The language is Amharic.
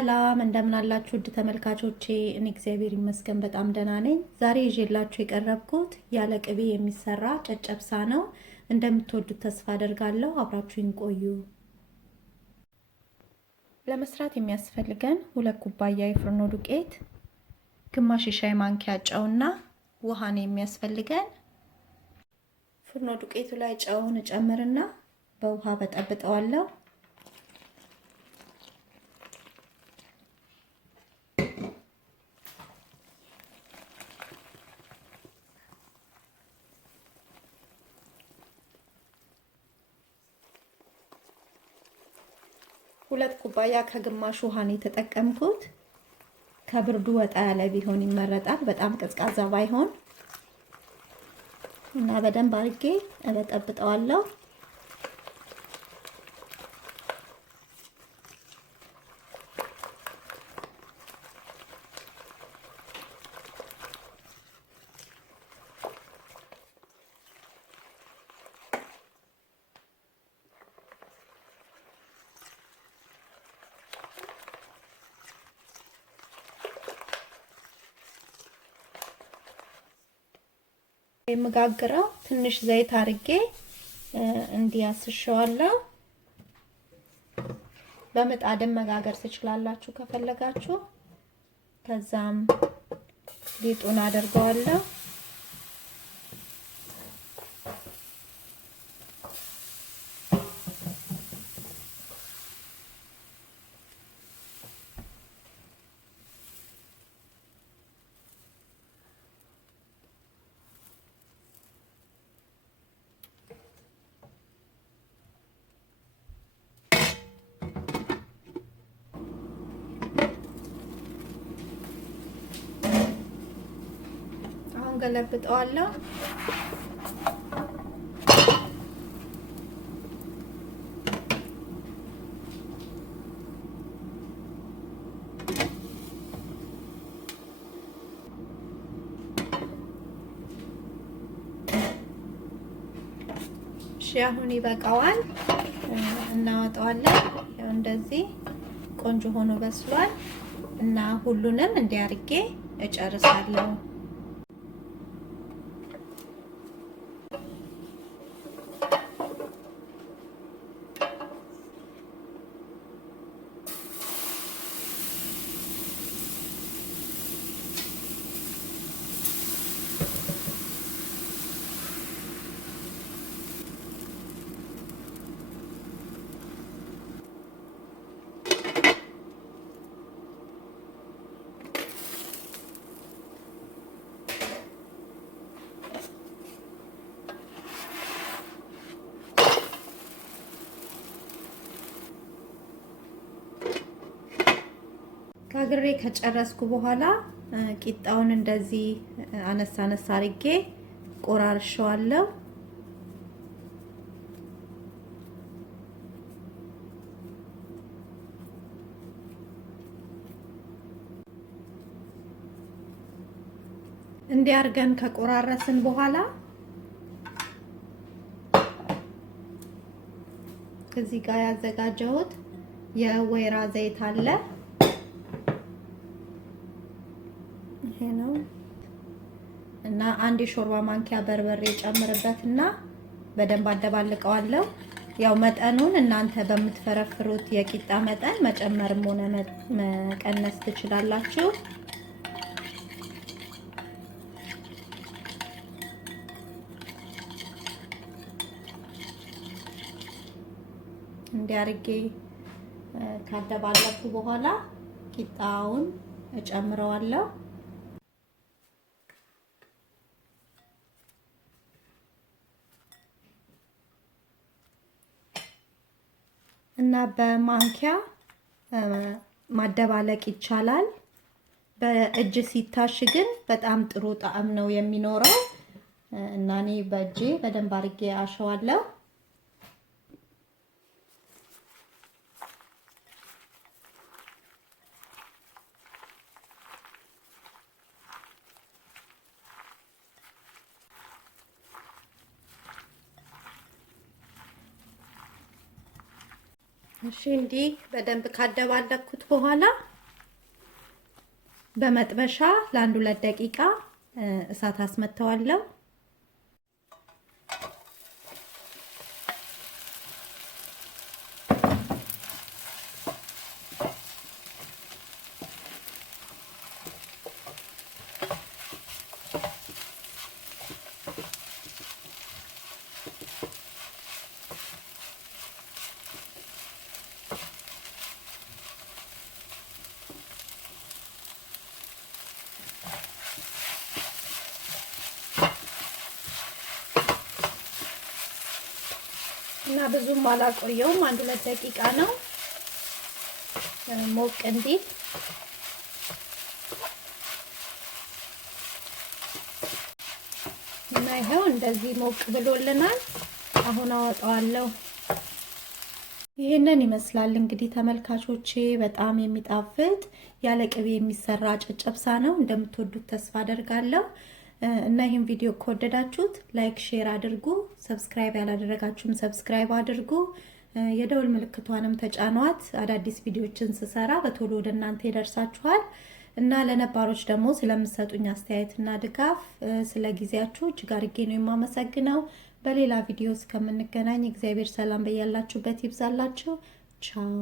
ሰላም እንደምን አላችሁ ውድ ተመልካቾቼ? እኔ እግዚአብሔር ይመስገን በጣም ደህና ነኝ። ዛሬ ይዤላችሁ የቀረብኩት ያለቅቤ የሚሰራ ጨጨብሳ ነው። እንደምትወዱት ተስፋ አደርጋለሁ። አብራችሁኝ ቆዩ። ለመስራት የሚያስፈልገን 2 ኩባያ የፍርኖ ዱቄት፣ ግማሽ ሻይ ማንኪያ ጨውና ውሃ ነው የሚያስፈልገን። ፍርኖ ዱቄቱ ላይ ጨውን ጨምርና በውሃ በጠብጠዋለሁ። ሁለት ኩባያ ከግማሽ ውሃ ነው የተጠቀምኩት። ከብርዱ ወጣ ያለ ቢሆን ይመረጣል፣ በጣም ቀዝቃዛ ባይሆን እና በደንብ አድርጌ እበጠብጠዋለሁ። የምጋግረው ትንሽ ዘይት አርጌ እንዲያስሸዋለሁ። በምጣድም መጋገር ትችላላችሁ ከፈለጋችሁ። ከዛም ሊጡን አደርገዋለሁ። ገለብጠዋለሁ። እሺ አሁን ይበቃዋል፣ እናወጣዋለን። እንደዚህ ቆንጆ ሆኖ በስሏል እና ሁሉንም እንዲያርጌ እጨርሳለሁ። ጋግሬ ከጨረስኩ በኋላ ቂጣውን እንደዚህ አነሳ አነሳ አርጌ ቆራርሸዋለሁ። እንዲያርገን ከቆራረስን በኋላ እዚህ ጋር ያዘጋጀሁት የወይራ ዘይት አለ። ይሄ ነው እና አንድ የሾርባ ማንኪያ በርበሬ ጨምርበትና በደንብ አደባልቀዋለሁ። ያው መጠኑን እናንተ በምትፈረፍሩት የቂጣ መጠን መጨመርም ሆነ መቀነስ ትችላላችሁ። እንዲያርጌ ካደባለኩ በኋላ ቂጣውን እጨምረዋለሁ። እና በማንኪያ ማደባለቅ ይቻላል። በእጅ ሲታሽ ግን በጣም ጥሩ ጣዕም ነው የሚኖረው እና እኔ በእጄ በደንብ አድርጌ አሸዋለሁ። እሺ እንዲህ በደንብ ካደባለኩት በኋላ በመጥበሻ ለአንድ 2 ደቂቃ እሳት አስመተዋለሁ። እና ብዙም አላቆየውም 1-2 ደቂቃ ነው ሞቅ እንዲል። እና ይሄው እንደዚህ ሞቅ ብሎልናል። አሁን አወጣዋለሁ። ይሄንን ይመስላል እንግዲህ ተመልካቾቼ። በጣም የሚጣፍጥ ያለ ቅቤ የሚሰራ ጨጨብሳ ነው። እንደምትወዱት ተስፋ አደርጋለሁ። እና ይሄን ቪዲዮ ከወደዳችሁት ላይክ ሼር አድርጉ። ሰብስክራይብ ያላደረጋችሁም ሰብስክራይብ አድርጉ። የደውል ምልክቷንም ተጫኗት። አዳዲስ ቪዲዮችን ስሰራ በቶሎ ወደ እናንተ ይደርሳችኋል። እና ለነባሮች ደግሞ ስለምትሰጡኝ አስተያየትና ድጋፍ ስለ ጊዜያችሁ እጅግ አድርጌ ነው የማመሰግነው። በሌላ ቪዲዮ እስከምንገናኝ እግዚአብሔር ሰላም በያላችሁበት ይብዛላችሁ። ቻው።